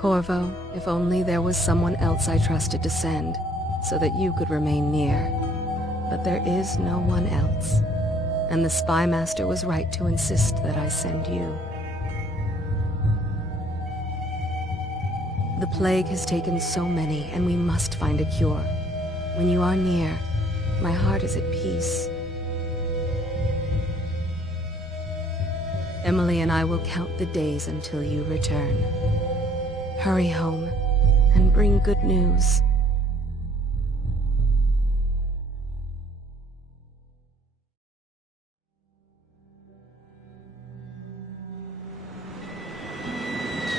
Corvo, if only there was someone else I trusted to send, so that you could remain near. But there is no one else, and the Spy Master was right to insist that I send you. The plague has taken so many, and we must find a cure. When you are near, my heart is at peace. Emily and I will count the days until you return. Hurry home, and bring good news.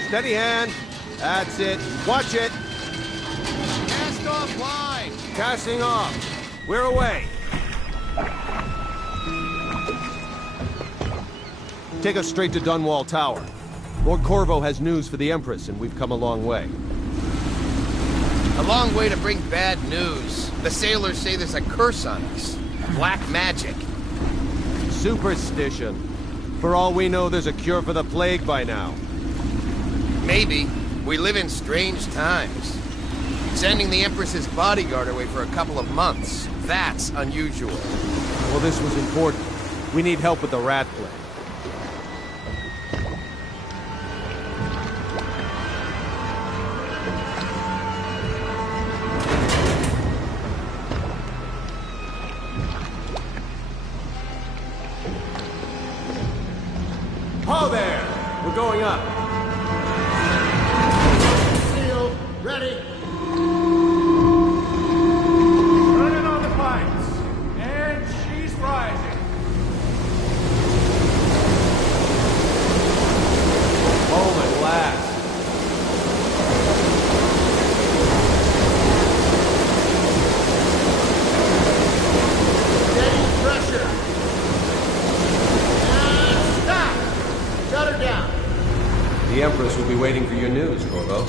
Steady hand. That's it. Watch it. Cast off line. Casting off. We're away. Take us straight to Dunwall Tower. Lord Corvo has news for the Empress, and we've come a long way. A long way to bring bad news. The sailors say there's a curse on us. Black magic. Superstition. For all we know, there's a cure for the plague by now. Maybe. We live in strange times. Sending the Empress's bodyguard away for a couple of months. That's unusual. Well, this was important. We need help with the rat plague. Ho there! We're going up. Sealed. Ready. Turning on the pipes. And she's rising. Oh, at last. Steady pressure. And stop. Shut her down. The Empress will be waiting for your news, Corvo.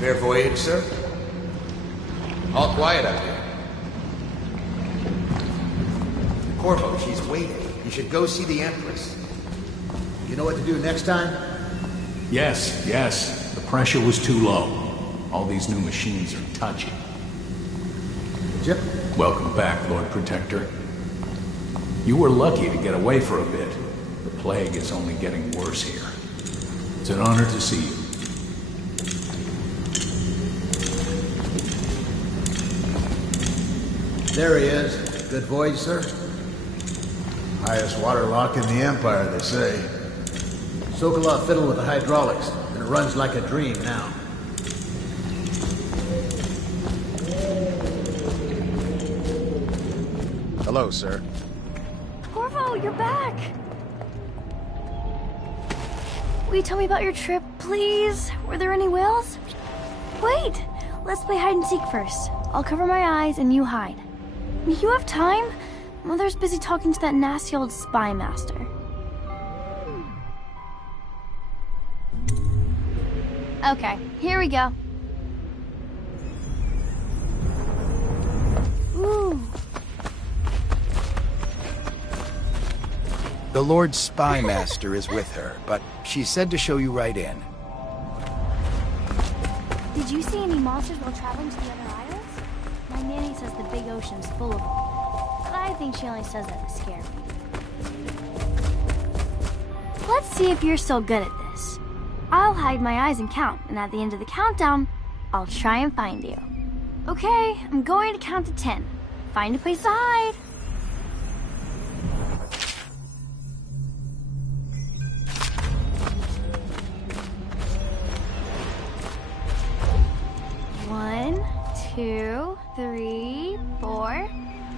Fair voyage, sir? All quiet out here. Corvo, she's waiting. You should go see the Empress. You know what to do next time? Yes. The pressure was too low. All these new machines are touchy. Jip? Welcome back, Lord Protector. You were lucky to get away for a bit. The plague is only getting worse here. It's an honor to see you. There he is. Good voyage, sir. Highest water lock in the Empire, they say. Sokolov fiddled with the hydraulics, and it runs like a dream now. Hello, sir. Corvo, you're back! Will you tell me about your trip, please? Were there any whales? Wait! Let's play hide and seek first. I'll cover my eyes and you hide. You have time? Mother's busy talking to that nasty old spy master. Okay, here we go. Ooh. The Lord Spy Master is with her, but she said to show you right in. Did you see any monsters while traveling to the other islands? My nanny says the big ocean's full of them. But I think she only says that to scare me. Let's see if you're still good at this. I'll hide my eyes and count, and at the end of the countdown, I'll try and find you. Okay, I'm going to count to 10. Find a place to hide. One, 2, 3, 4,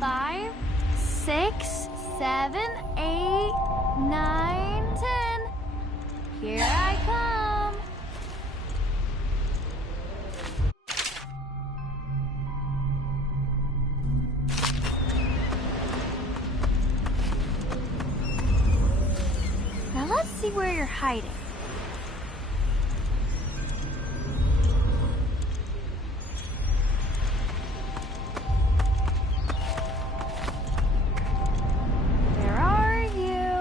5, 6, 7, 8, 9, 10. Here I come. Now let's see where you're hiding. Where are you?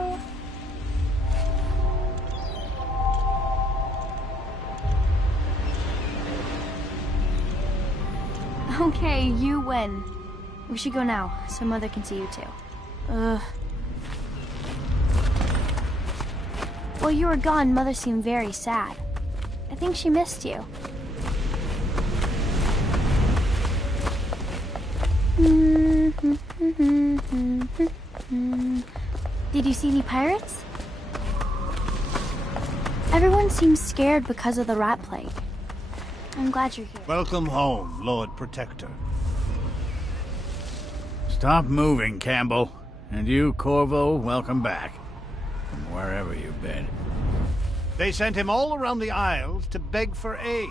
Okay, you win. We should go now, so Mother can see you too. While you were gone, Mother seemed very sad. I think she missed you. Did you see any pirates? Everyone seems scared because of the rat plague. I'm glad you're here. Welcome home, Lord Protector. Stop moving, Campbell. And you, Corvo, welcome back. From wherever you've been. They sent him all around the Isles to beg for aid.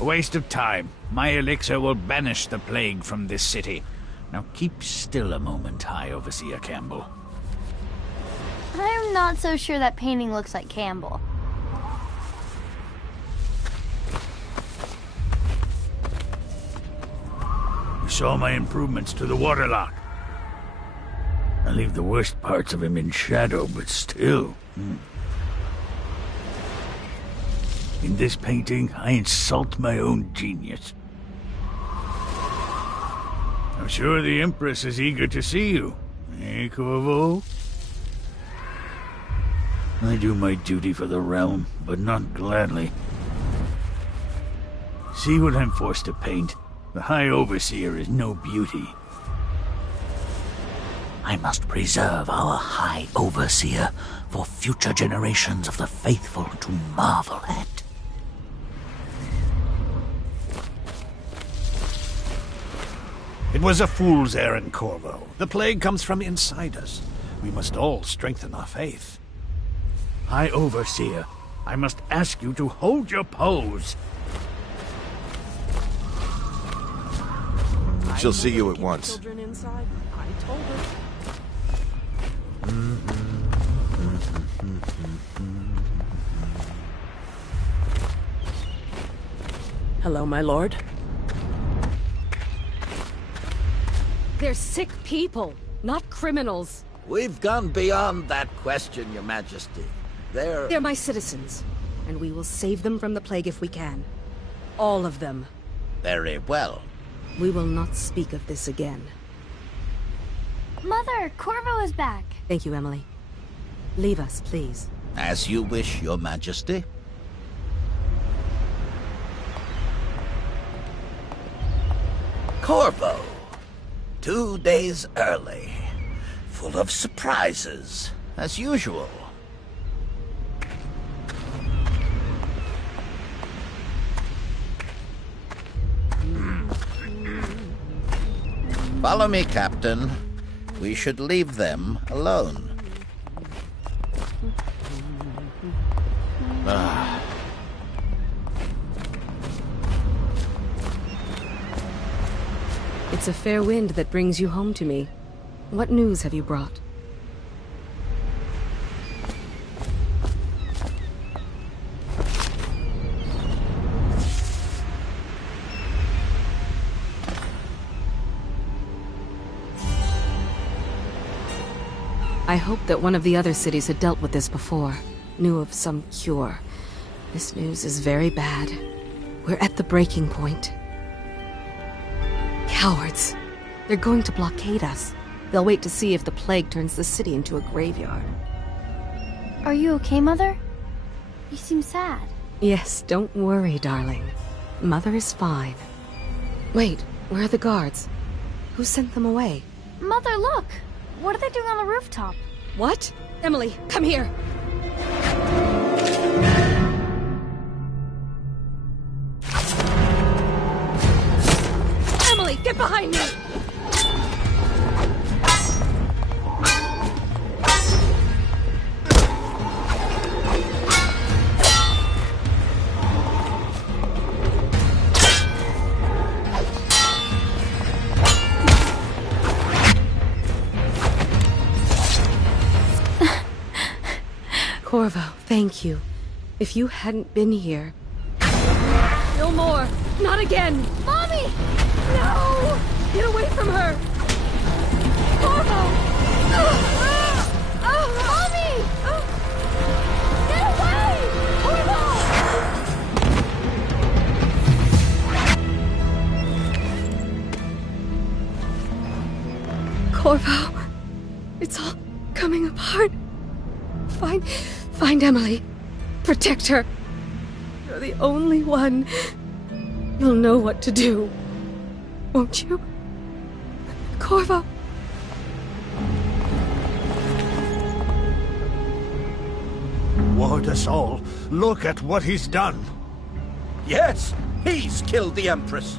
A waste of time. My elixir will banish the plague from this city. Now keep still a moment, High Overseer Campbell. I'm not so sure that painting looks like Campbell. You saw my improvements to the waterlock. I leave the worst parts of him in shadow, but still. In this painting, I insult my own genius. I'm sure the Empress is eager to see you. Eh, Corvo? I do my duty for the realm, but not gladly. See what I'm forced to paint? The High Overseer is no beauty. I must preserve our High Overseer for future generations of the faithful to marvel at. It was a fool's errand, Corvo. The plague comes from inside us. We must all strengthen our faith. High Overseer, I must ask you to hold your pose. She'll see you at once. Children inside. I told her. Hello, my lord. They're sick people, not criminals. We've gone beyond that question, Your Majesty. They're my citizens, and we will save them from the plague if we can. All of them. Very well. We will not speak of this again. Mother, Corvo is back. Thank you, Emily. Leave us, please. As you wish, Your Majesty. Corvo. 2 days early. Full of surprises, as usual. Follow me, Captain. We should leave them alone. It's a fair wind that brings you home to me. What news have you brought? I hoped that one of the other cities had dealt with this before, knew of some cure. This news is very bad. We're at the breaking point. Cowards. They're going to blockade us. They'll wait to see if the plague turns the city into a graveyard. Are you okay, Mother? You seem sad. Yes, don't worry, darling. Mother is fine. Wait, where are the guards? Who sent them away? Mother, look! What are they doing on the rooftop? What? Emily, come here! Emily, get behind me! Corvo, thank you. If you hadn't been here... No more! Not again! Mommy! No! Get away from her! Corvo! Mommy! Get away! Corvo! Corvo, it's all coming apart. Find Emily. Protect her. You're the only one. You'll know what to do. Won't you? Corvo. Ward us all. Look at what he's done. Yes, he's killed the Empress.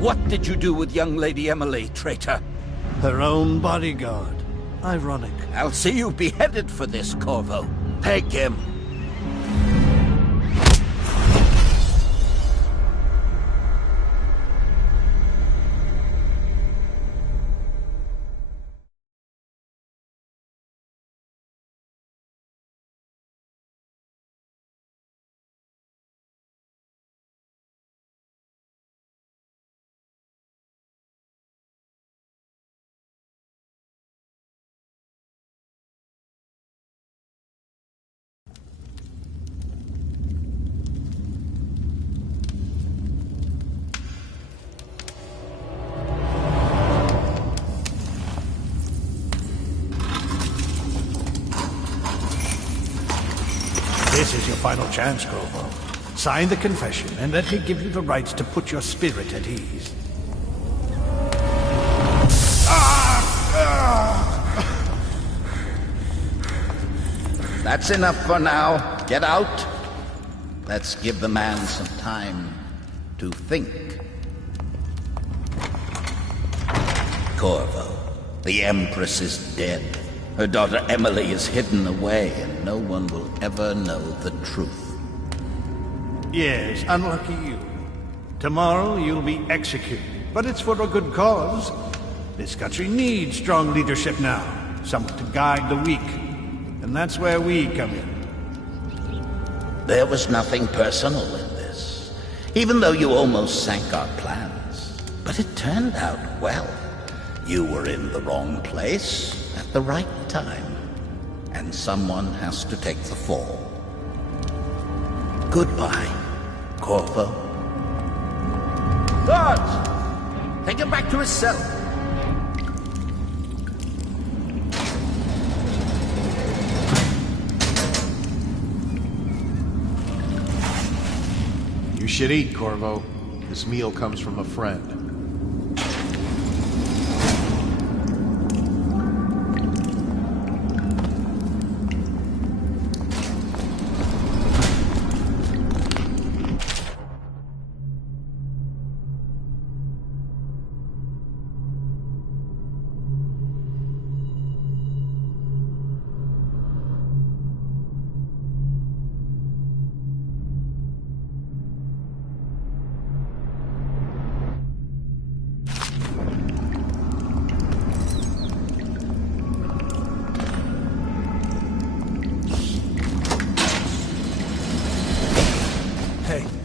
What did you do with young Lady Emily, traitor? Her own bodyguard. Ironic. I'll see you beheaded for this, Corvo. Peg him. This is your final chance, Corvo. Sign the confession, and let me give you the rights to put your spirit at ease. That's enough for now. Get out. Let's give the man some time to think. Corvo, the Empress is dead. Her daughter Emily is hidden away, and no one will ever know the truth. Yes, unlucky you. Tomorrow you'll be executed, but it's for a good cause. This country needs strong leadership now, someone to guide the weak. And that's where we come in. There was nothing personal in this, even though you almost sank our plans. But it turned out well. You were in the wrong place at the right time, and someone has to take the fall. Goodbye, Corvo. Guards! Take him back to his cell. You should eat, Corvo. This meal comes from a friend.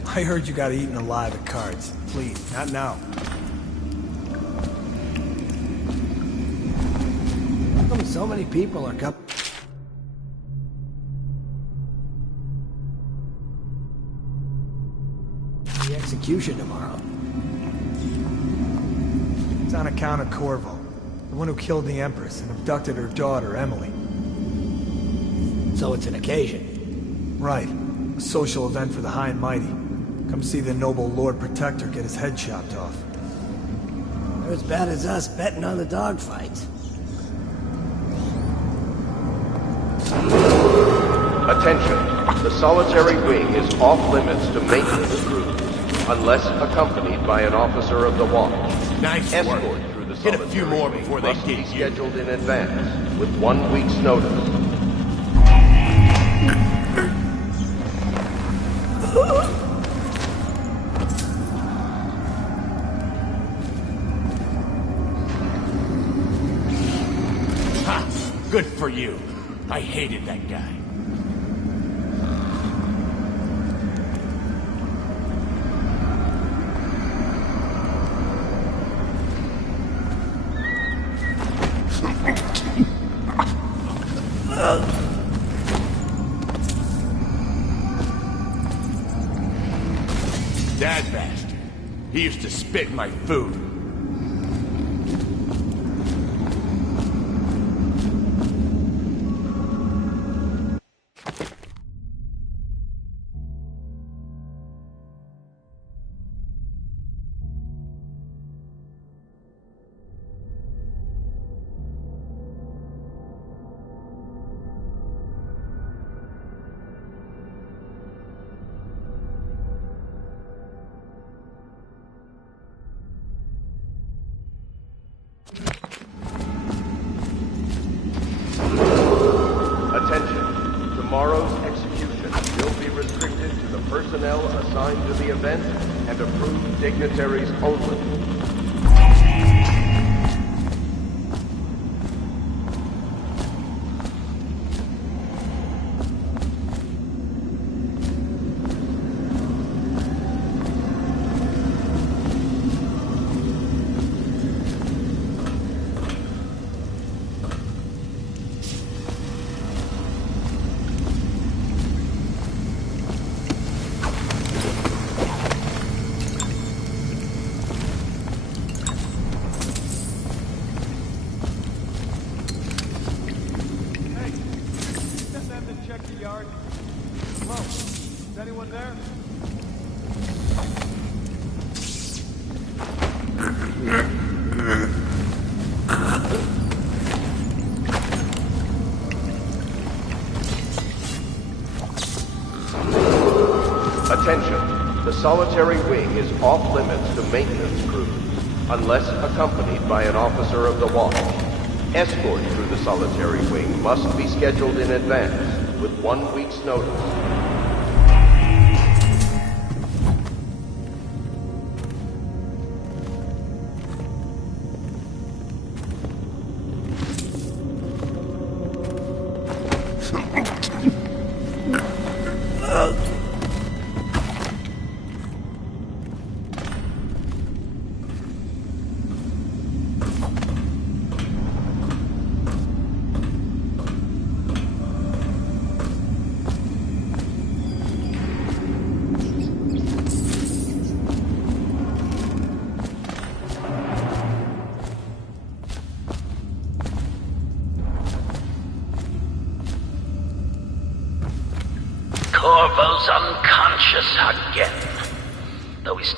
I heard you got eaten alive at cards. Please, not now. How come so many people are the execution tomorrow? It's on account of Corvo, the one who killed the Empress and abducted her daughter, Emily. So it's an occasion? Right. A social event for the high and mighty. Come see the noble Lord Protector get his head chopped off. They're as bad as us betting on the dogfights. Attention. The solitary wing is off limits to maintenance crews, unless accompanied by an officer of the watch. Nice Escort work. through the Get a solitary few more wing before they must be get you. scheduled in advance, with 1 week's notice. Good for you. I hated that guy. That bastard. He used to spit in my food. Attention. Tomorrow's execution will be restricted to the personnel assigned to the event and approved dignitaries only. Attention. The solitary wing is off limits to maintenance crews, unless accompanied by an officer of the watch. Escort through the solitary wing must be scheduled in advance, with 1 week's notice. Corvo's unconscious again, though he's...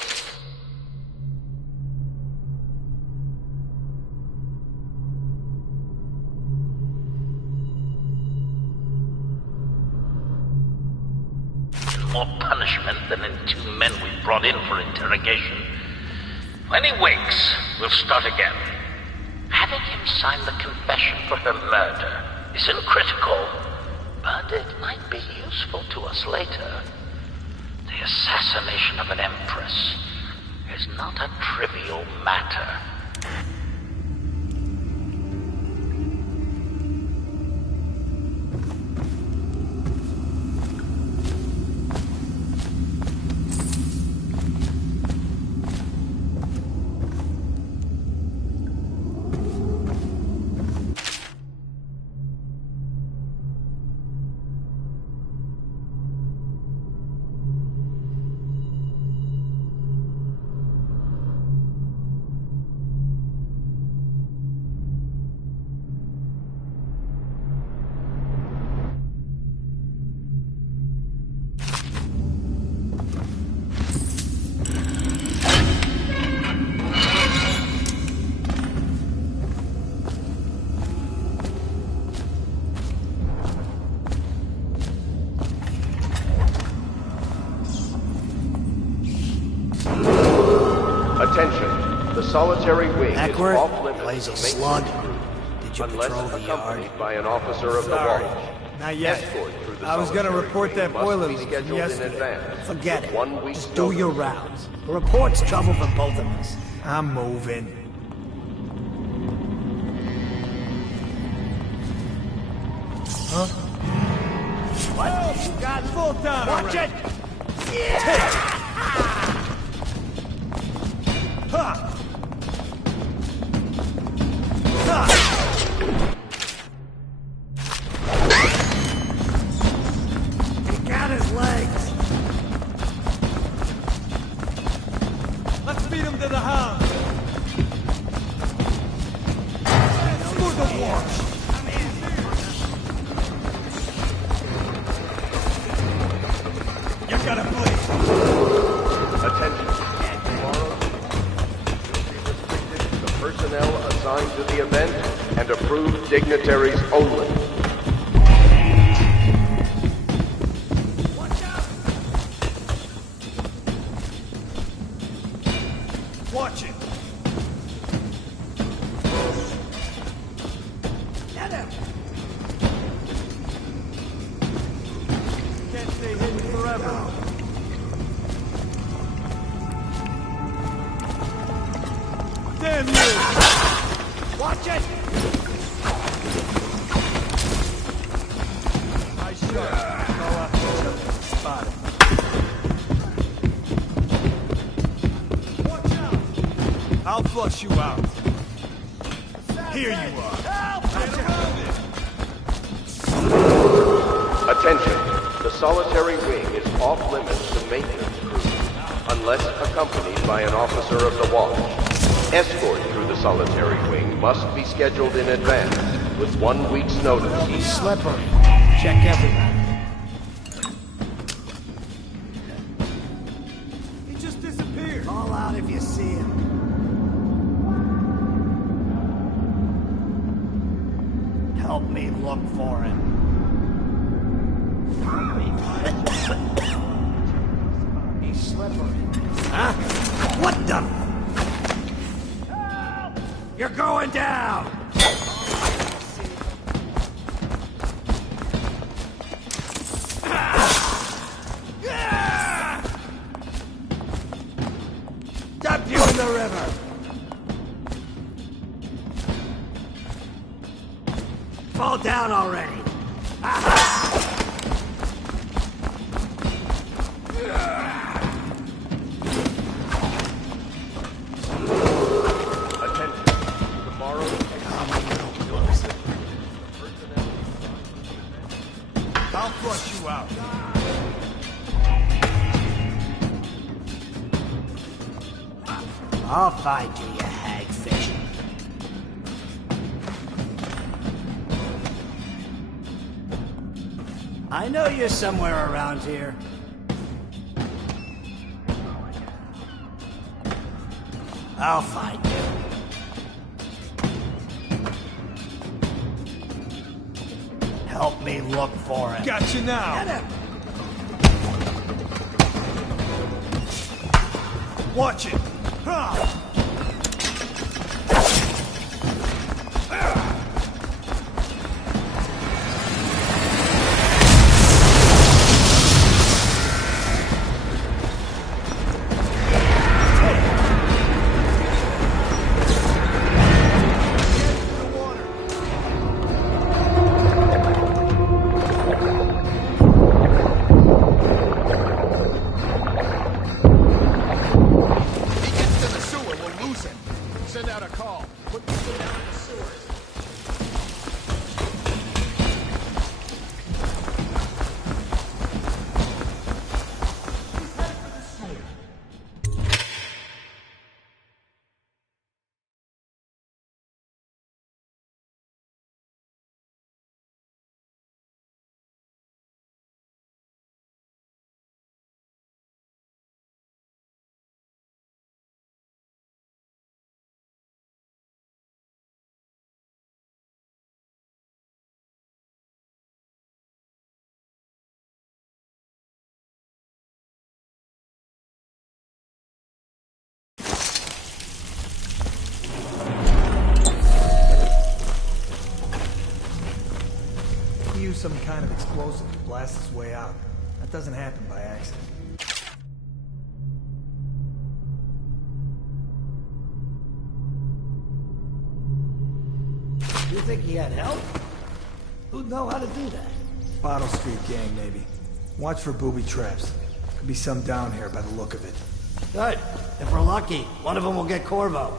more punishment than in 2 men we brought in for interrogation. When he wakes, we'll start again. Having him sign the confession for her murder isn't critical, but it might be useful to us later. The assassination of an Empress is not a trivial matter. Attention. The solitary wing Backward, is off limits plays to a maintenance slug. crews, Did you unless patrol the accompanied yard? by an officer of the Sorry. watch. Not yet. Escort through the I was gonna solitary report wing that must boiler be leak from scheduled in yesterday. advance, Forget with it. 1 week's Just do your notice. rounds. The report's trouble for both of us. I'm moving. Huh? What? Oh, you got full down Watch already. it! Ha! He got his legs. Let's feed him to the hounds! For the watch! You gotta bleed! Attention. Tomorrow, you'll be restricted to the personnel assigned to the event and approved dignitaries only. Watch out! Watch it! Get him! Can't stay hidden forever. Damn you! Watch it! Nice shot. Go after each other. Spot it. Watch out! I'll flush you out. Here you are. Help! Get around it! Attention. The solitary wing is off limits to maintenance crews, unless accompanied by an officer of the watch. Escort through the solitary wing must be scheduled in advance, with 1 week's notice. He's slippery. Check everywhere. He just disappeared. Call out if you see him. Help me look for him. He's slippery. Huh? What the? You're going down! Dump you in the river! Fall down already! I'll flush you out. I'll find you, you hagfish. I know you're somewhere around here. I'll find you. Help me look for him. Got you now. Get him! Watch it. Ha! Use some kind of explosive to blast its way out. That doesn't happen by accident. You think he had help? Who'd know how to do that? Bottle Street gang, maybe. Watch for booby traps. Could be some down here by the look of it. Good. If we're lucky, one of them will get Corvo.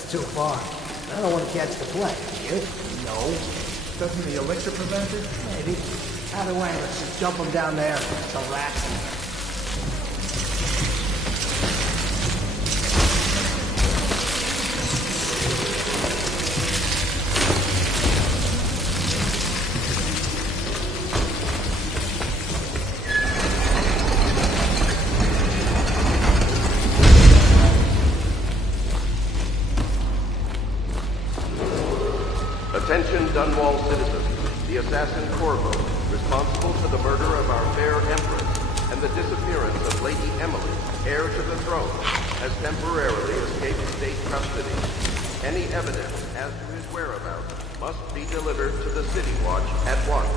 That's too far. I don't want to catch the plague, do you? No. Doesn't the elixir prevent it? Maybe. Either way, let's just dump them down there. It's a rat. Attention Dunwall citizens. The assassin Corvo, responsible for the murder of our fair Empress and the disappearance of Lady Emily, heir to the throne, has temporarily escaped state custody. Any evidence as to his whereabouts must be delivered to the City Watch at once.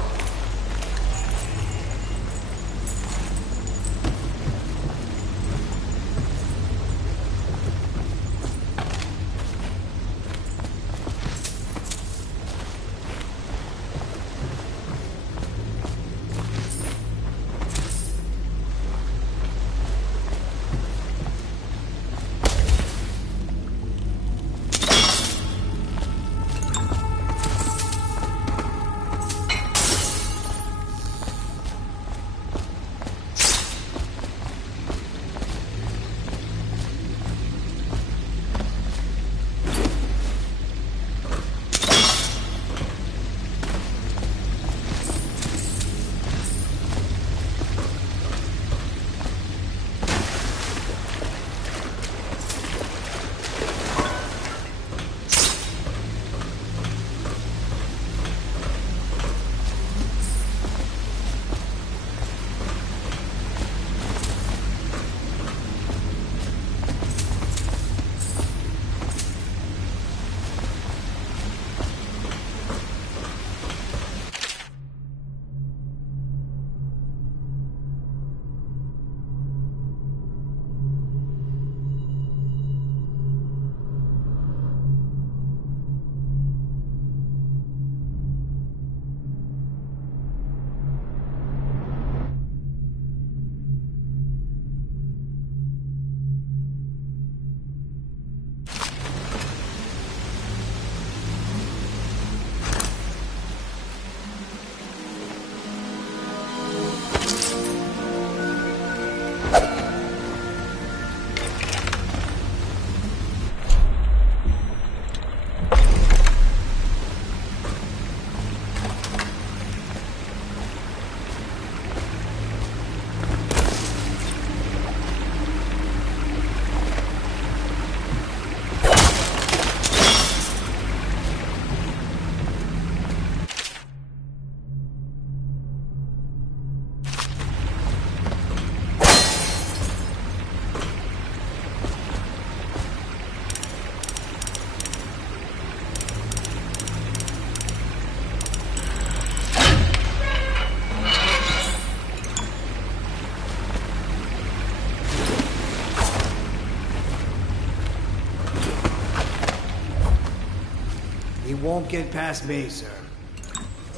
Won't get past me, sir.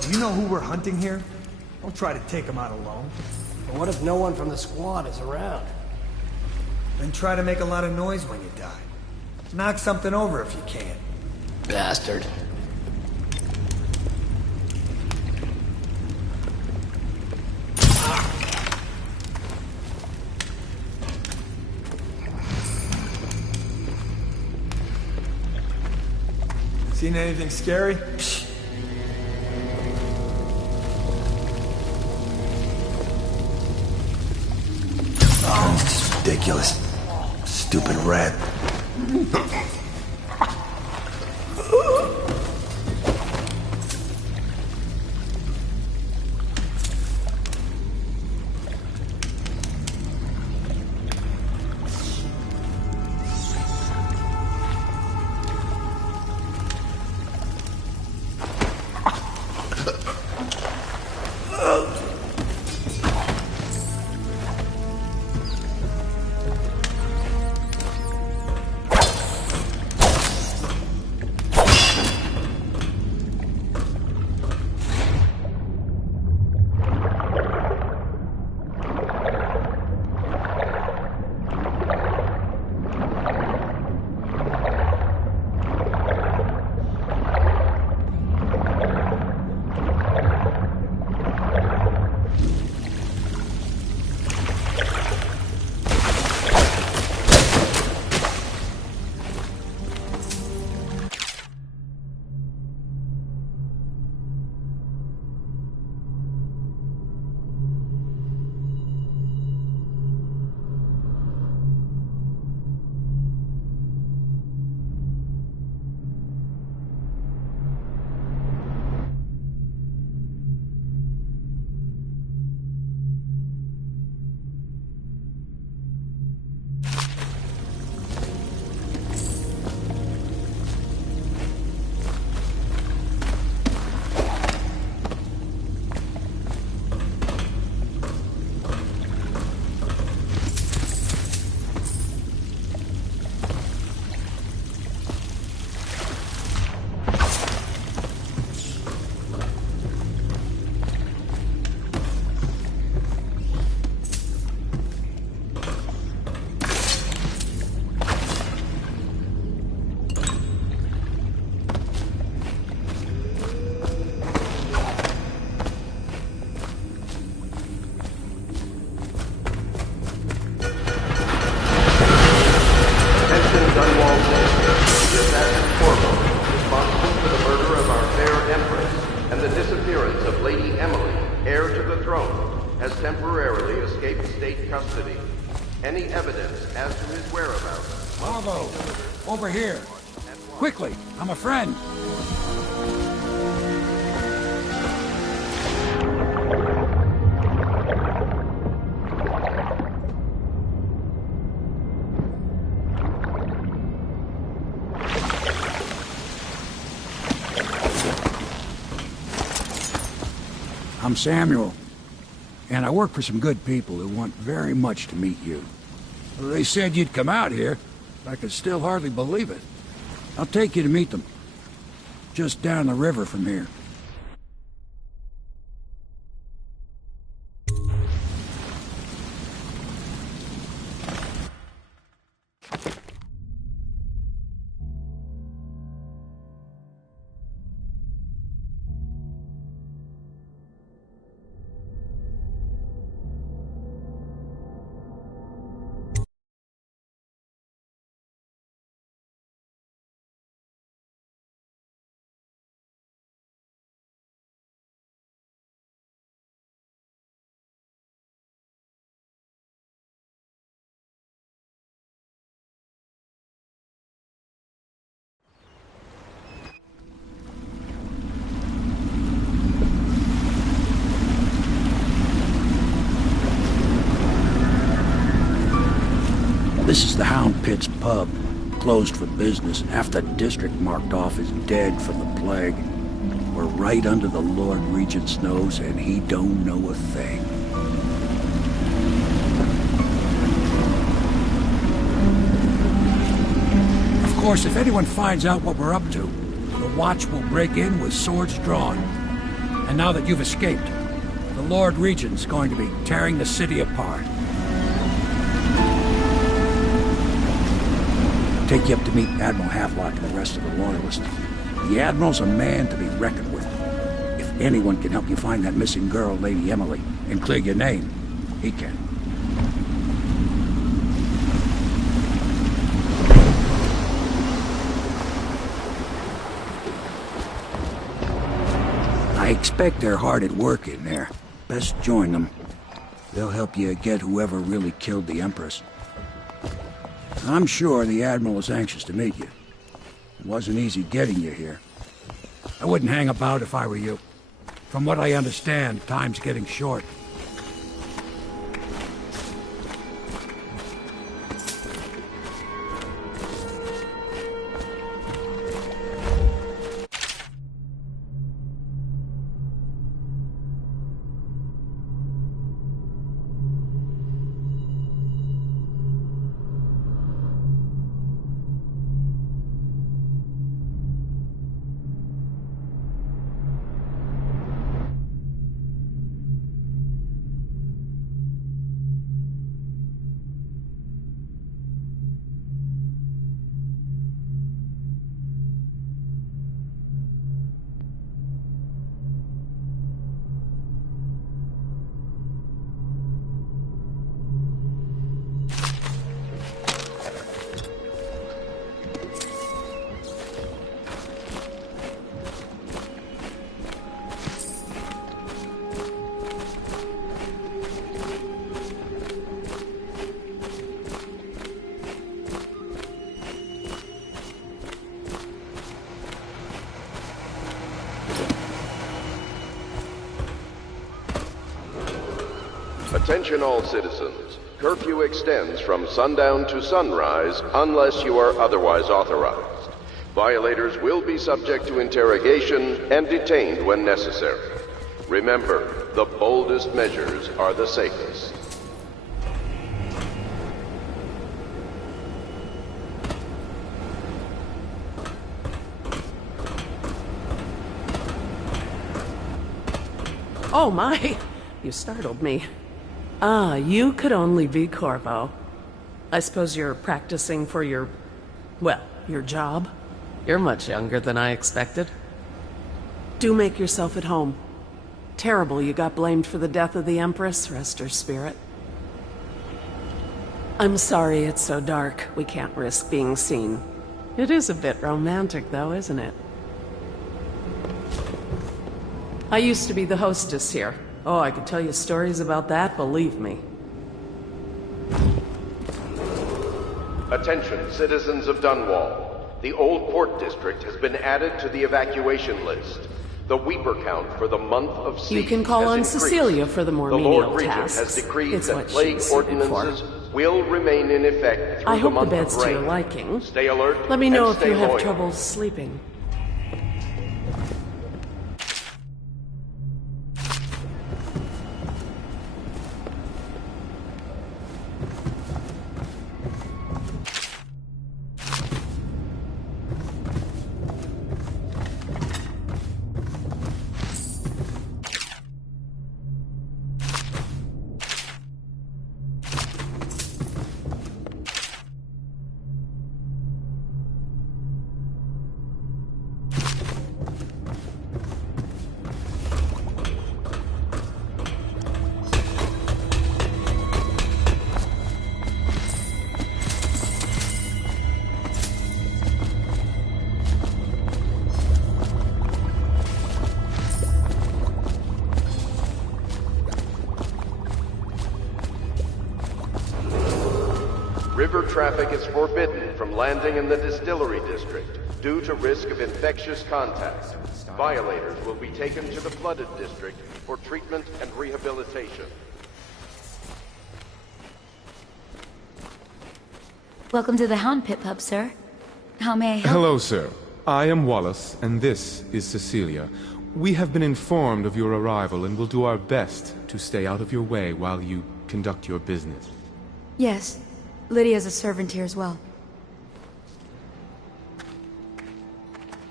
Do you know who we're hunting here? Don't try to take him out alone. But what if no one from the squad is around? Then try to make a lot of noise when you die. Knock something over if you can. Bastard. Seen anything scary? Oh, this is ridiculous. Stupid rat. Any evidence as to his whereabouts... Corvo! Over here! Quickly! I'm a friend! I'm Samuel, and I work for some good people who want very much to meet you. They said you'd come out here. I could still hardly believe it. I'll take you to meet them. Just down the river from here. This is the Hound Pit's pub, closed for business. Half the district marked off as dead from the plague. We're right under the Lord Regent's nose, and he don't know a thing. Of course, if anyone finds out what we're up to, the Watch will break in with swords drawn. And now that you've escaped, the Lord Regent's going to be tearing the city apart. Take you up to meet Admiral Havelock and the rest of the Loyalists. The Admiral's a man to be reckoned with. If anyone can help you find that missing girl, Lady Emily, and clear your name, he can. I expect they're hard at work in there. Best join them. They'll help you get whoever really killed the Empress. I'm sure the Admiral is anxious to meet you. It wasn't easy getting you here. I wouldn't hang about if I were you. From what I understand, time's getting short. Attention all citizens. Curfew extends from sundown to sunrise unless you are otherwise authorized. Violators will be subject to interrogation and detained when necessary. Remember, the boldest measures are the safest. Oh my! You startled me. Ah, you could only be Corvo. I suppose you're practicing for your... well, your job? You're much younger than I expected. Do make yourself at home. Terrible you got blamed for the death of the Empress, rest her spirit. I'm sorry it's so dark. We can't risk being seen. It is a bit romantic though, isn't it? I used to be the hostess here. Oh, I could tell you stories about that, believe me. Attention, citizens of Dunwall. The Old Port District has been added to the evacuation list. The Weeper count for the month of siege You can call on has increased. Cecilia for the more The menial Lord Regent tasks. has decreed It's that what plague she's suited ordinances for. will remain in effect through I the hope the month bed's of to rain. your liking. Stay alert. Let me know and if stay you have loyal. trouble sleeping. River traffic is forbidden from landing in the distillery district due to risk of infectious contact. Violators will be taken to the flooded district for treatment and rehabilitation. Welcome to the Hound Pit Pub, sir. How may I help? Hello, sir. I am Wallace, and this is Cecilia. We have been informed of your arrival and will do our best to stay out of your way while you conduct your business. Yes. Lydia's a servant here as well.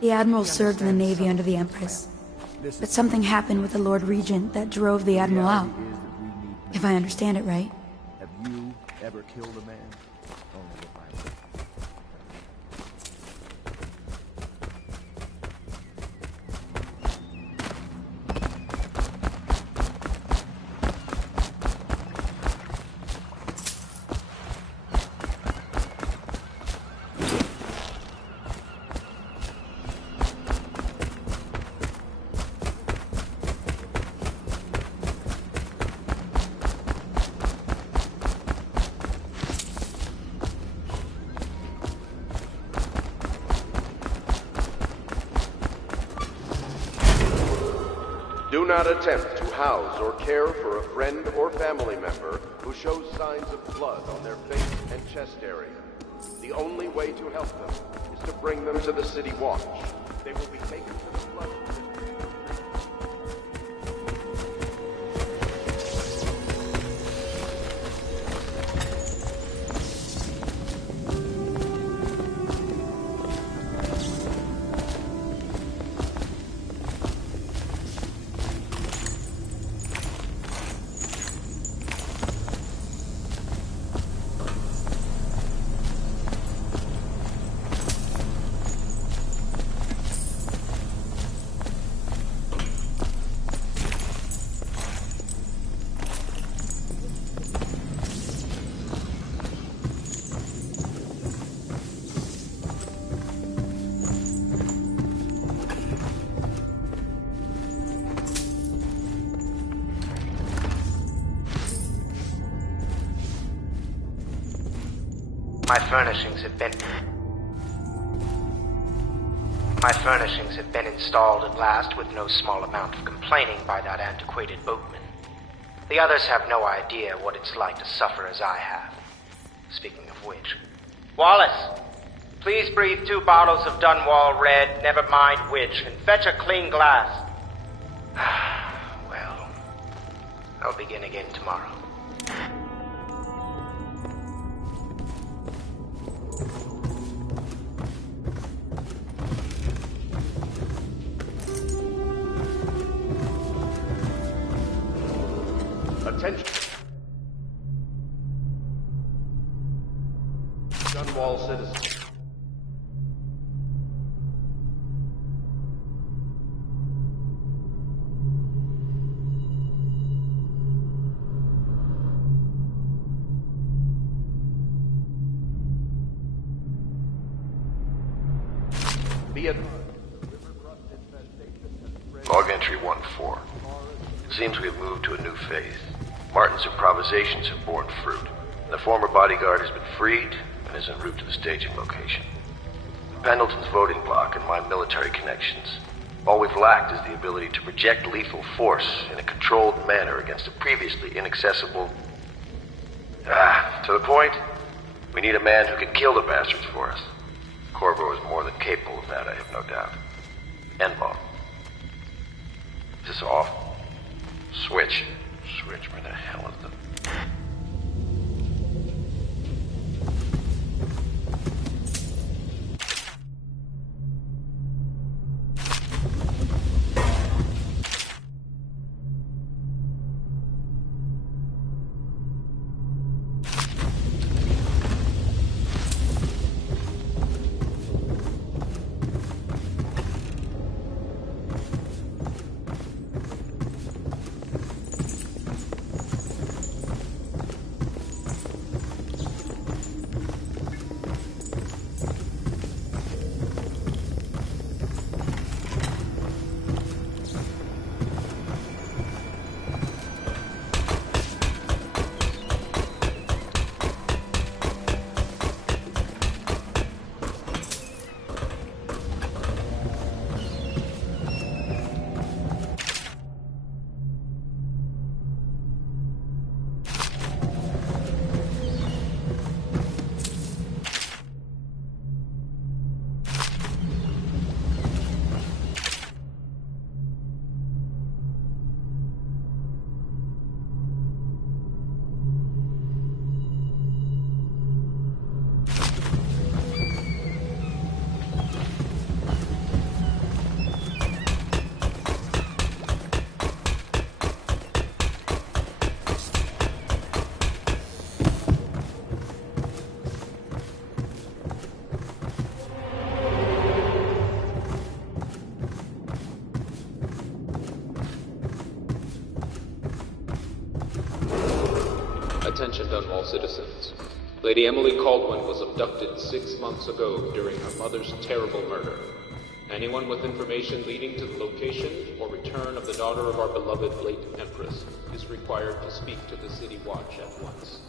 The Admiral served in the Navy under the Empress. But something happened with the Lord Regent that drove the Admiral out. If I understand it right. Have you ever killed a man? Only if I would. Do not attempt to house or care for a friend or family member who shows signs of blood on their face and chest area. The only way to help them is to bring them to the City Watch. They will be taken to the flood district. My furnishings have been installed at last with no small amount of complaining by that antiquated boatman. The others have no idea what it's like to suffer as I have. Speaking of which... Wallace! Please breathe 2 bottles of Dunwall Red, never mind which, and fetch a clean glass. Well, I'll begin again tomorrow. Attention. Dunwall citizens. Be advised. Log entry 1-4. It seems we have moved to a new phase. Martin's improvisations have borne fruit. The former bodyguard has been freed, and weapon is en route to the staging location. Pendleton's voting block and my military connections. All we've lacked is the ability to project lethal force in a controlled manner against a previously inaccessible... to the point, we need a man who can kill the bastards for us. Corvo is more than capable of that, I have no doubt. Endball. Is this off? Switch. Switch, where the hell is the... Attention Dunwall citizens. Lady Emily Caldwin was abducted 6 months ago during her mother's terrible murder. Anyone with information leading to the location or return of the daughter of our beloved late Empress is required to speak to the City Watch at once.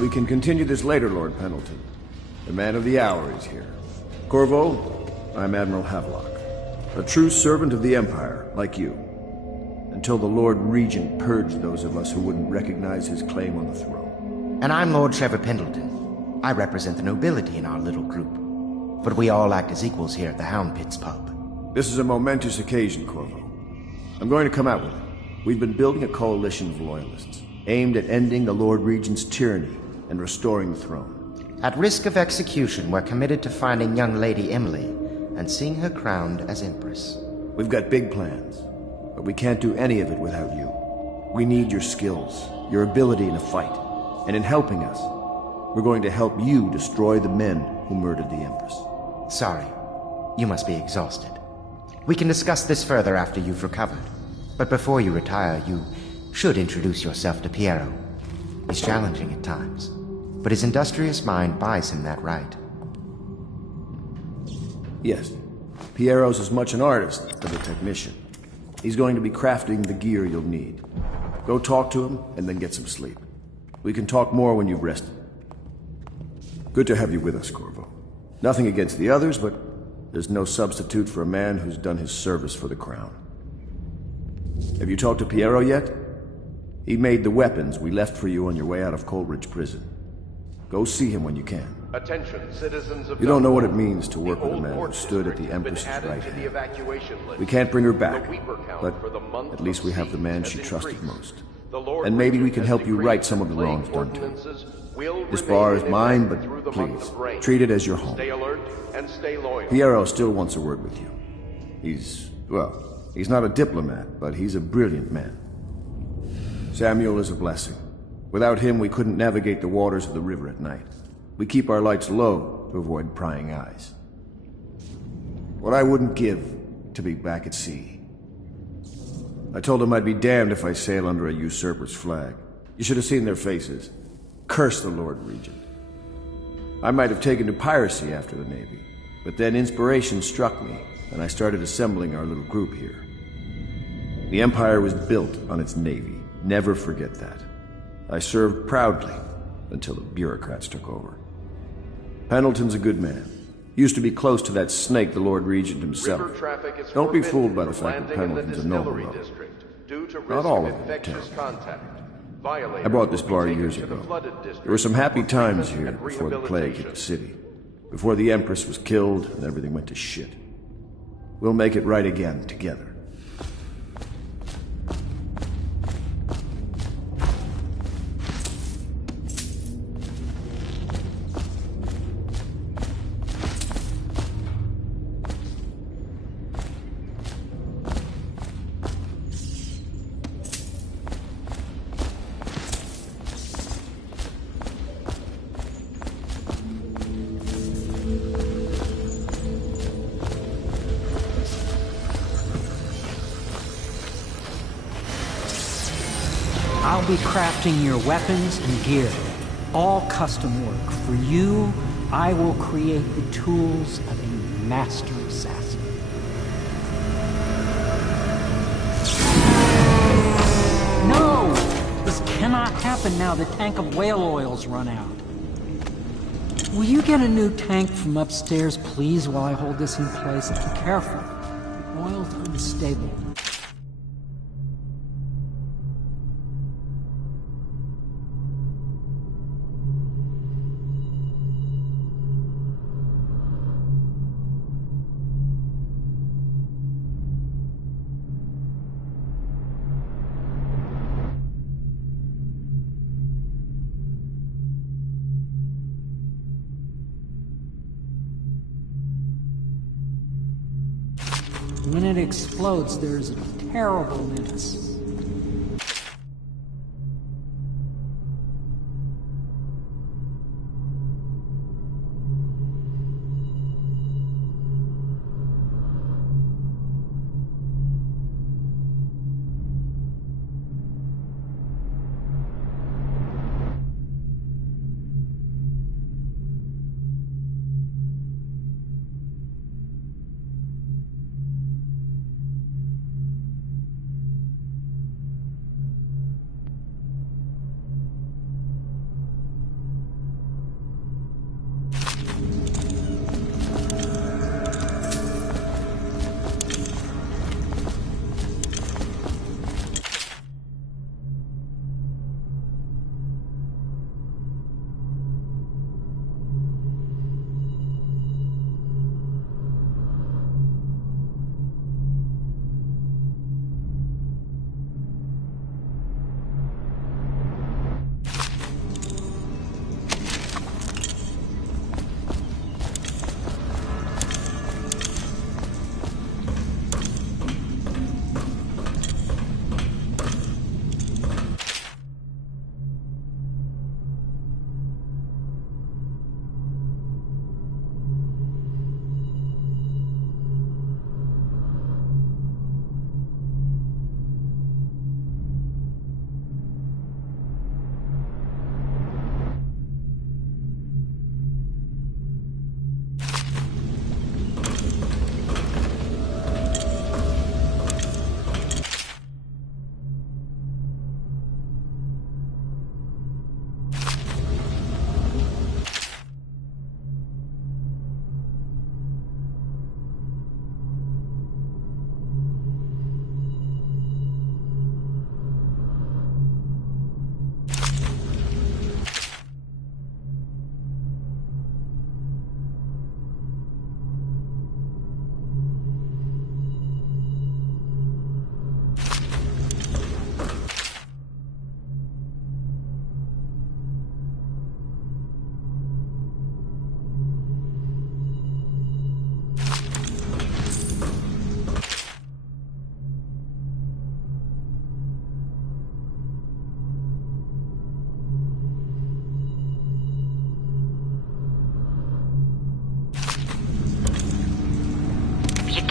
We can continue this later, Lord Pendleton. The man of the hour is here. Corvo, I'm Admiral Havelock. A true servant of the Empire, like you. Until the Lord Regent purged those of us who wouldn't recognize his claim on the throne. And I'm Lord Trevor Pendleton. I represent the nobility in our little group. But we all act as equals here at the Hound Pits pub. This is a momentous occasion, Corvo. I'm going to come out with it. We've been building a coalition of loyalists, aimed at ending the Lord Regent's tyranny and restoring the throne. At risk of execution, we're committed to finding young Lady Emily and seeing her crowned as Empress. We've got big plans, but we can't do any of it without you. We need your skills, your ability in a fight, and in helping us, we're going to help you destroy the men who murdered the Empress. Sorry, you must be exhausted. We can discuss this further after you've recovered. But before you retire, you should introduce yourself to Piero. He's challenging at times, but his industrious mind buys him that right. Yes. Piero's as much an artist as a technician. He's going to be crafting the gear you'll need. Go talk to him, and then get some sleep. We can talk more when you've rested. Good to have you with us, Corvo. Nothing against the others, but there's no substitute for a man who's done his service for the crown. Have you talked to Piero yet? He made the weapons we left for you on your way out of Coldridge prison. Go see him when you can. Attention, citizens of You don't know what it means to work with a man who stood at the Empress's right hand. We can't bring her back, but at least we have the man she trusted most. And maybe we can help you right some of the wrongs done to him. This bar is mine, but please, treat it as your home. Piero still wants a word with you. He's not a diplomat, but he's a brilliant man. Samuel is a blessing. Without him, we couldn't navigate the waters of the river at night. We keep our lights low to avoid prying eyes. What I wouldn't give to be back at sea. I told them I'd be damned if I sail under a usurper's flag. You should have seen their faces. Curse the Lord Regent. I might have taken to piracy after the Navy, but then inspiration struck me, and I started assembling our little group here. The Empire was built on its Navy. Never forget that. I served proudly until the bureaucrats took over. Pendleton's a good man. Used to be close to that snake, the Lord Regent himself. Don't be fooled by the fact that Pendleton's a noble, though. Not all of them are terrible. I bought this bar years ago. There were some happy times here before the plague hit the city. Before the Empress was killed and everything went to shit. We'll make it right again together. I'll be crafting your weapons and gear, all custom work. For you, I will create the tools of a master assassin. No! This cannot happen now. The tank of whale oil's run out. Will you get a new tank from upstairs, please, while I hold this in place? Be careful. The oil's unstable. When it explodes, there's a terrible menace.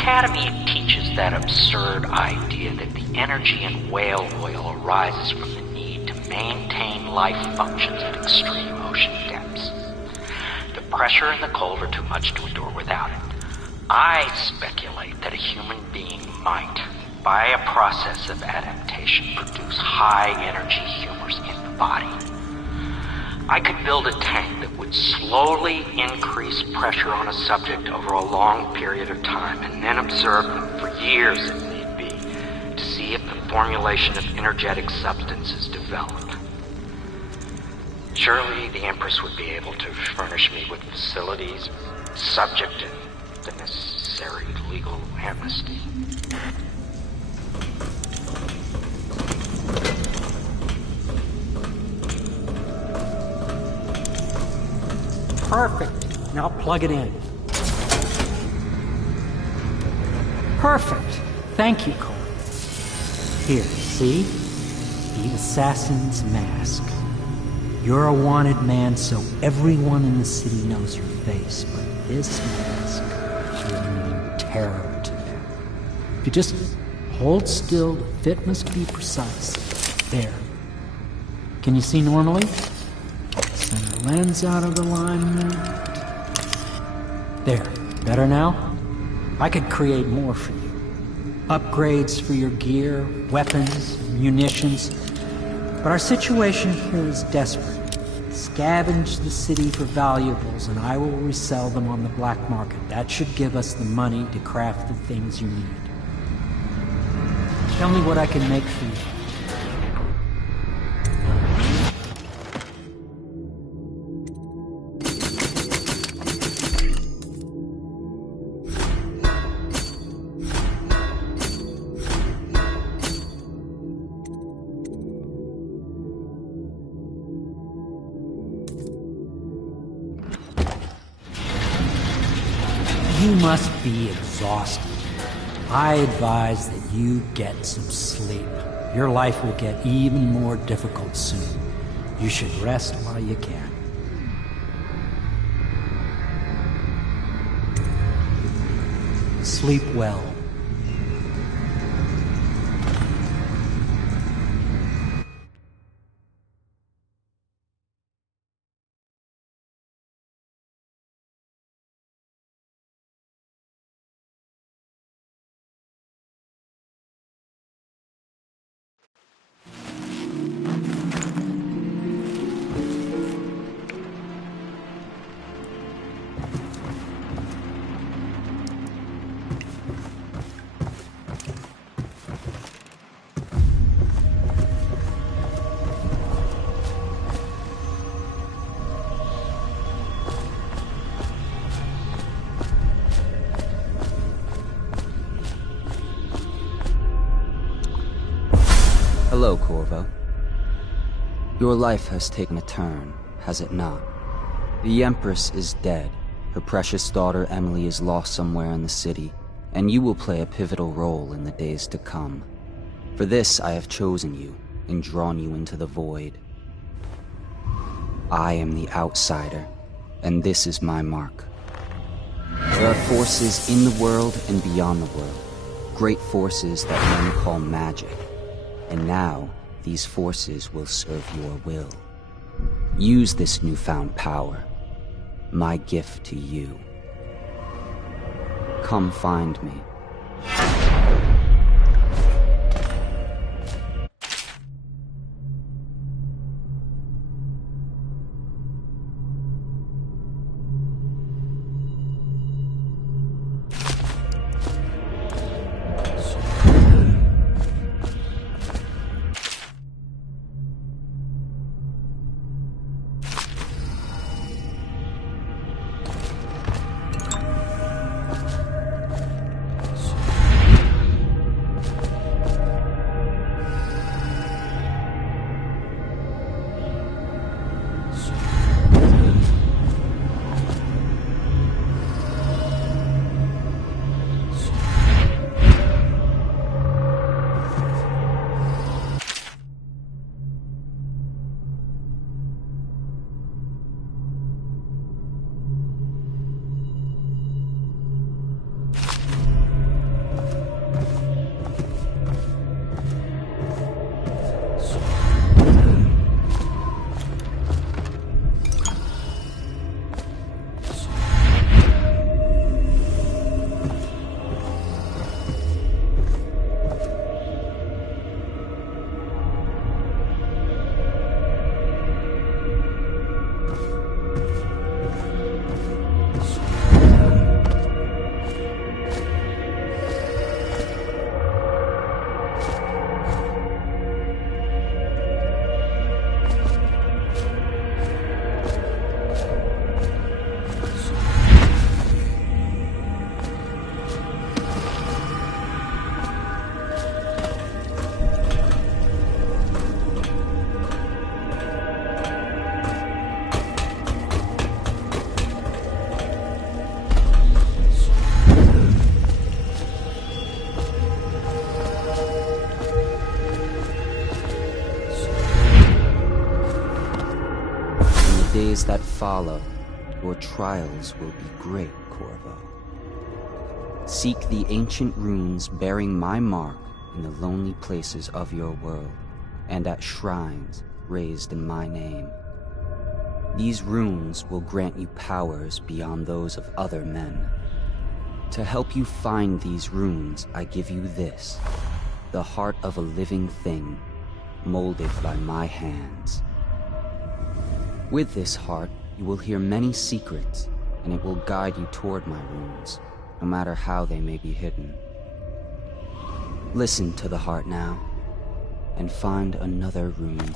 Academy teaches that absurd idea that the energy in whale oil arises from the need to maintain life functions at extreme ocean depths. The pressure and the cold are too much to endure without it. I speculate that a human being might, by a process of adaptation, produce high-energy humors in the body. I could build a tank that would slowly increase pressure on a subject over a long period of time, and then observe them for years if need be, to see if the formulation of energetic substances developed. Surely the Empress would be able to furnish me with facilities, subject to the necessary legal amnesty. Perfect. Now plug it in. Perfect. Thank you, Cole. Here, see? The assassin's mask. You're a wanted man, so everyone in the city knows your face, but this mask will mean terror to them. If you just hold still, the fit must be precise. There. Can you see normally? Send the lens out of alignment. There. Better now? I could create more for you. Upgrades for your gear, weapons, munitions. But our situation here is desperate. Scavenge the city for valuables, and I will resell them on the black market. That should give us the money to craft the things you need. Tell me what I can make for you. You must be exhausted. I advise that you get some sleep. Your life will get even more difficult soon. You should rest while you can. Sleep well. Hello, Corvo. Your life has taken a turn, has it not? The Empress is dead. Her precious daughter Emily is lost somewhere in the city, and you will play a pivotal role in the days to come. For this I have chosen you and drawn you into the void. I am the outsider, and this is my mark. There are forces in the world and beyond the world, great forces that men call magic. And now, these forces will serve your will. Use this newfound power, my gift to you. Come find me. days that follow, your trials will be great, Corvo. Seek the ancient runes bearing my mark in the lonely places of your world, and at shrines raised in my name. These runes will grant you powers beyond those of other men. To help you find these runes, I give you this, the heart of a living thing, molded by my hands. With this heart, you will hear many secrets, and it will guide you toward my runes, no matter how they may be hidden. Listen to the heart now, and find another rune.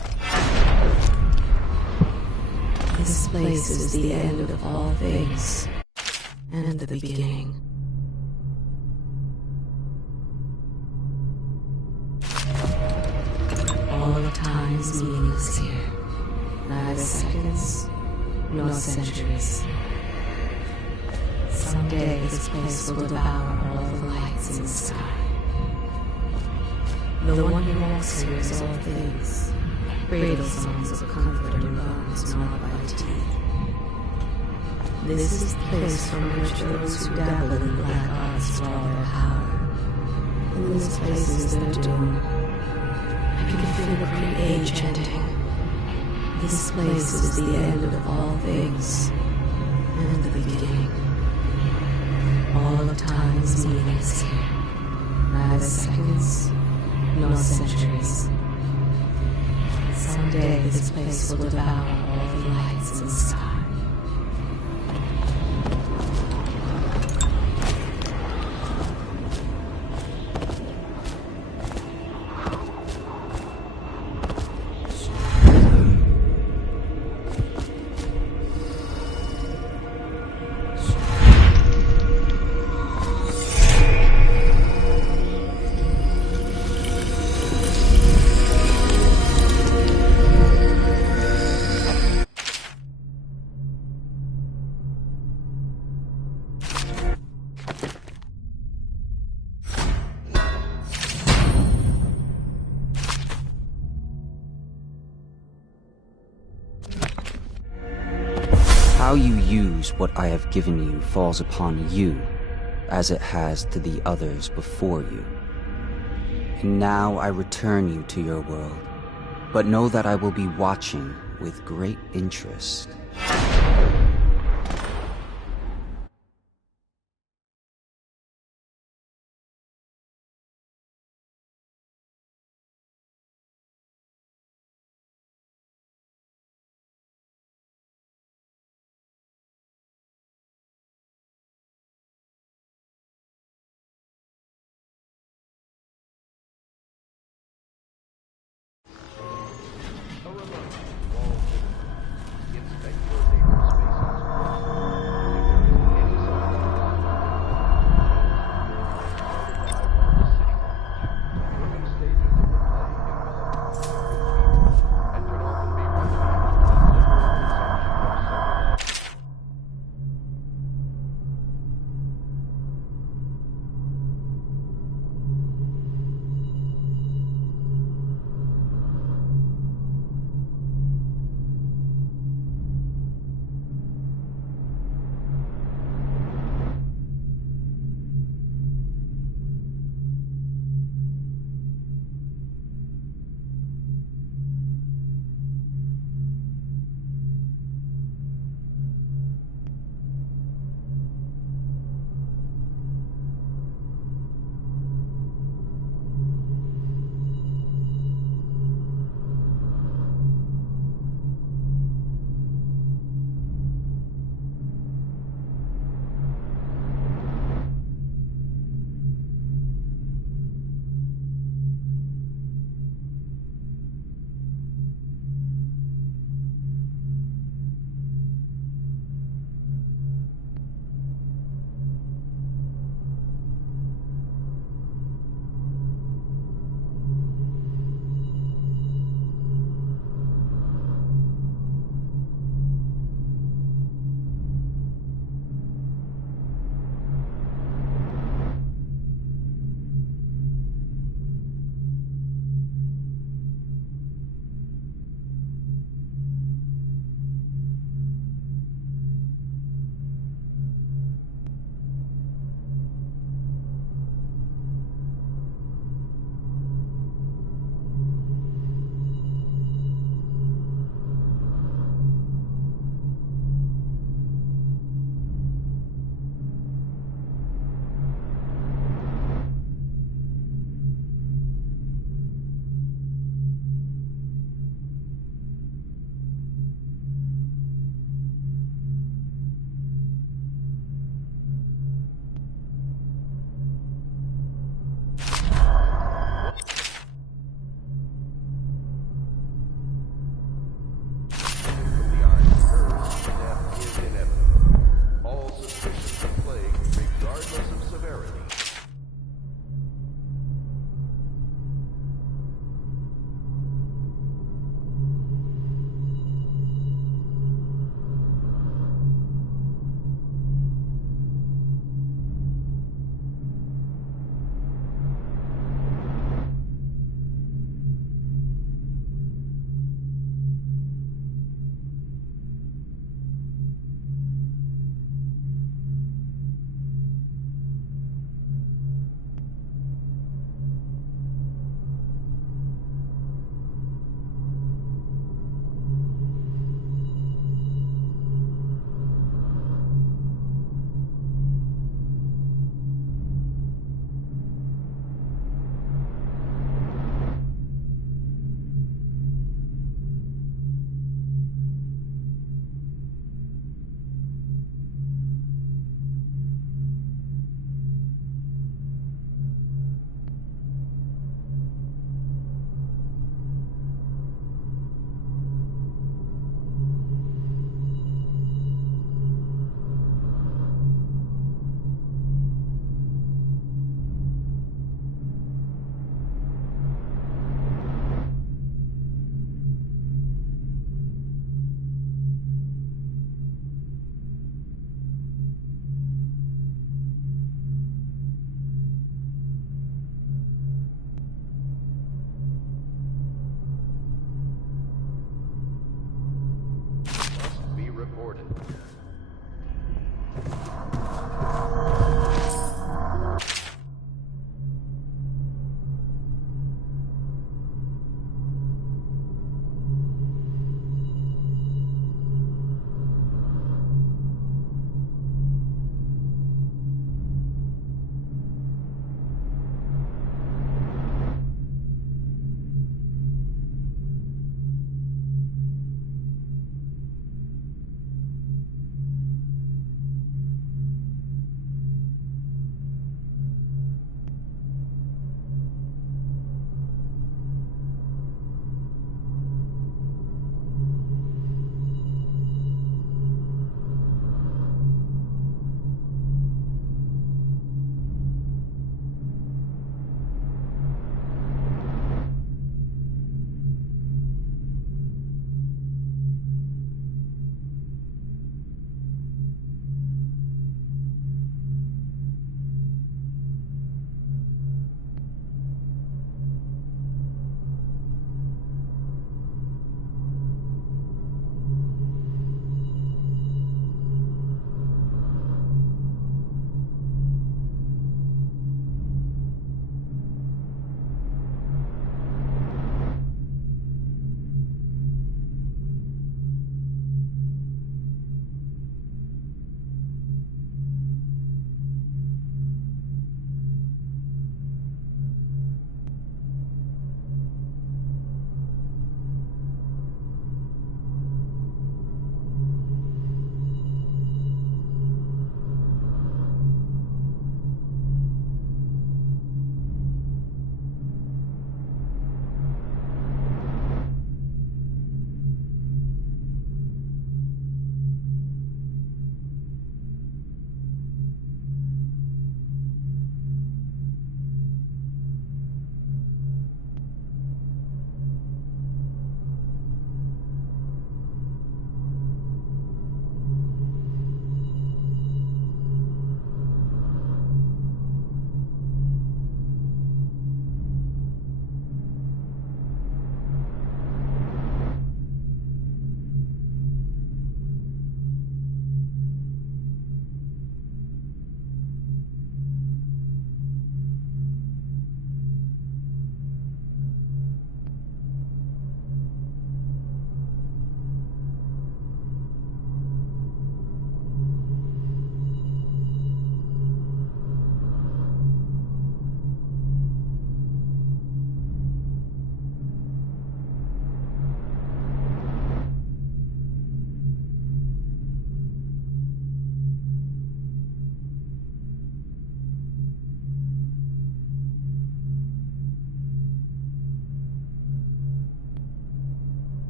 This place is the end of all things, and the beginning. All of time's meaningless here, neither seconds nor centuries. Someday this place will devour all the lights in the sky. The one who walks here is all things, cradle songs of comfort and bones gnawed by teeth. This is the place from which those who dabble in black arts draw their power. And this place is their doom. I can feel a great age ending. This place is the end of all things, and the beginning. All of time's meanings here, neither seconds nor centuries. Someday this place will devour all the lights in the sky. How you use what I have given you falls upon you, as it has to the others before you. And now I return you to your world, but know that I will be watching with great interest.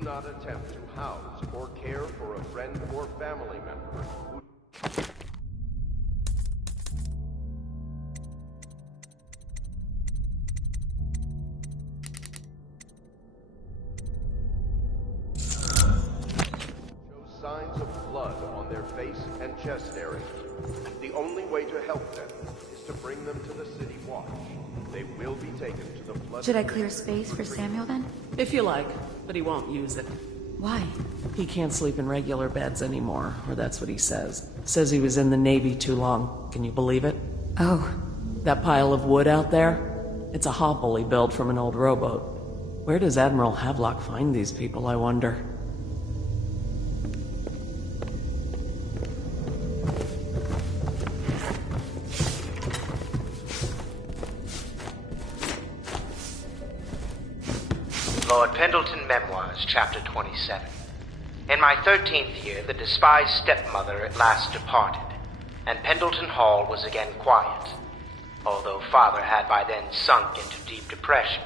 Not attempt to house or care for a friend or family member who... shows signs of blood on their face and chest areas. The only way to help them is to bring them to the City Watch. They will be taken to the flood... Should I clear space for Samuel then? If you like, but he won't use it. Why? He can't sleep in regular beds anymore, or that's what he says. Says he was in the Navy too long. Can you believe it? Oh. That pile of wood out there? It's a hovel he built from an old rowboat. Where does Admiral Havelock find these people, I wonder? Lord Pendleton Memoirs, Chapter 27. In my 13th year, the despised stepmother at last departed, and Pendleton Hall was again quiet, although Father had by then sunk into deep depression.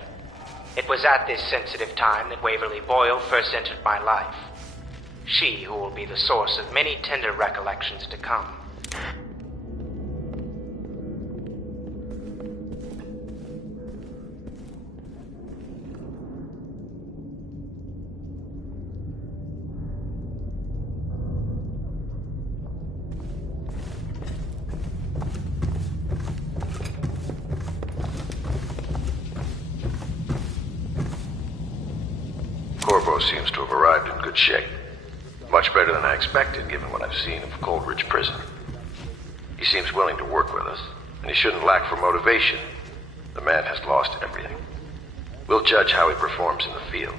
It was at this sensitive time that Waverly Boyle first entered my life. She who will be the source of many tender recollections to come. Corvo seems to have arrived in good shape. Much better than I expected, given what I've seen of Coldridge Prison. He seems willing to work with us, and he shouldn't lack for motivation. The man has lost everything. We'll judge how he performs in the field.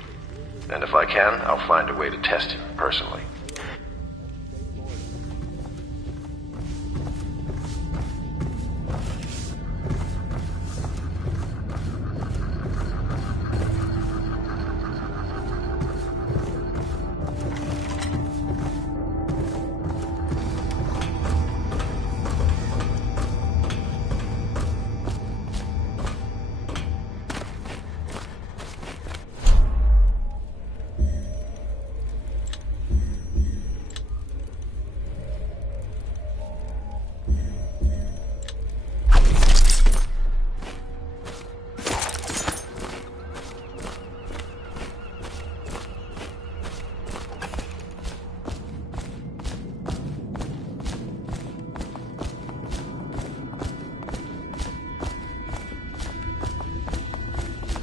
And if I can, I'll find a way to test him personally.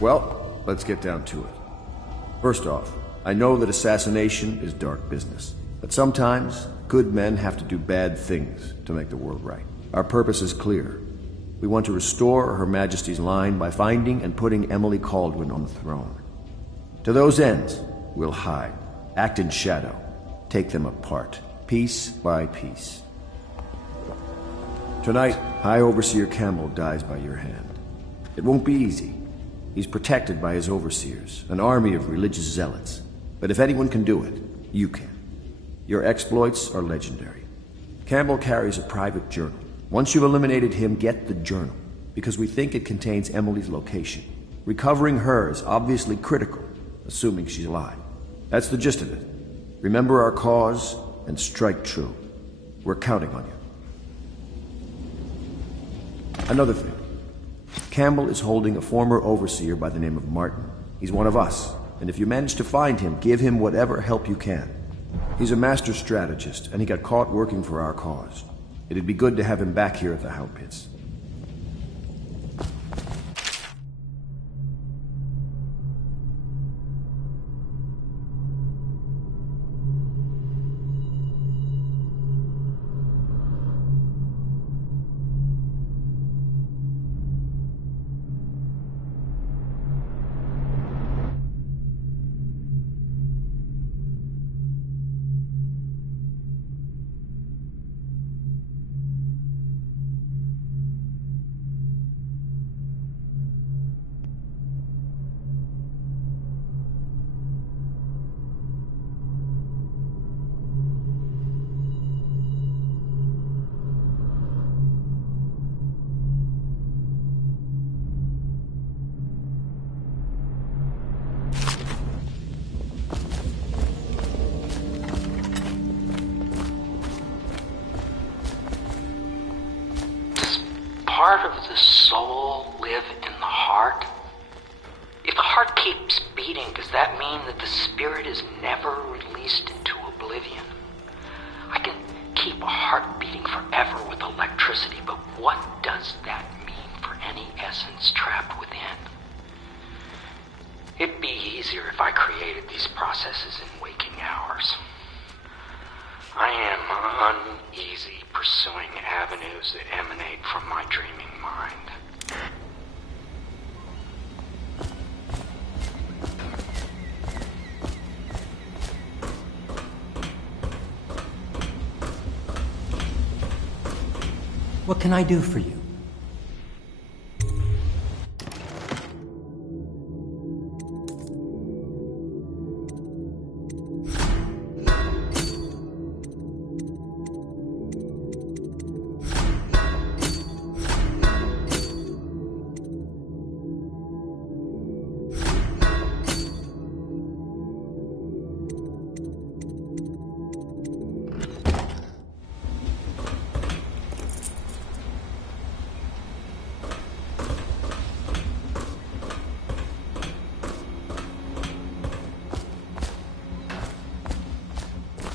Well, let's get down to it. First off, I know that assassination is dark business, but sometimes good men have to do bad things to make the world right. Our purpose is clear. We want to restore Her Majesty's line by finding and putting Emily Caldwin on the throne. To those ends, we'll hide, act in shadow, take them apart, piece by piece. Tonight, High Overseer Campbell dies by your hand. It won't be easy. He's protected by his overseers, an army of religious zealots. But if anyone can do it, you can. Your exploits are legendary. Campbell carries a private journal. Once you've eliminated him, get the journal, because we think it contains Emily's location. Recovering her is obviously critical, assuming she's alive. That's the gist of it. Remember our cause and strike true. We're counting on you. Another thing. Campbell is holding a former overseer by the name of Martin. He's one of us, and if you manage to find him, give him whatever help you can. He's a master strategist, and he got caught working for our cause. It'd be good to have him back here at the Hound Pits. soul live in the heart? If the heart keeps beating, does that mean that the spirit is never released into oblivion? I can keep a heart beating forever with electricity, but what does that mean for any essence trapped within? It'd be easier if I created these processes in waking hours. I am uneasy pursuing avenues that emanate from my dreaming mind. What can I do for you?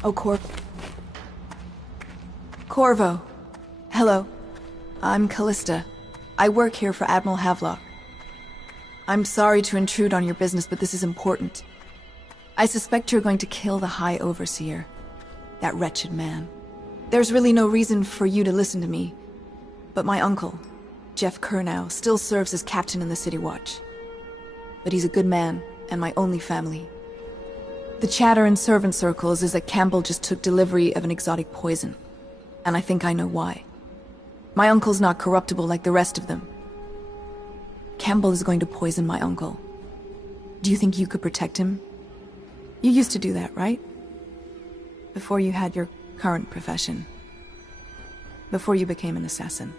Oh, Corvo. Hello. I'm Callista. I work here for Admiral Havelock. I'm sorry to intrude on your business, but this is important. I suspect you're going to kill the High Overseer. That wretched man. There's really no reason for you to listen to me, but my uncle, Jeff Kernow, still serves as captain in the City Watch. But he's a good man, and my only family. The chatter in servant circles is that Campbell just took delivery of an exotic poison, and I think I know why. My uncle's not corruptible like the rest of them. Campbell is going to poison my uncle. Do you think you could protect him? You used to do that, right? Before you had your current profession. Before you became an assassin.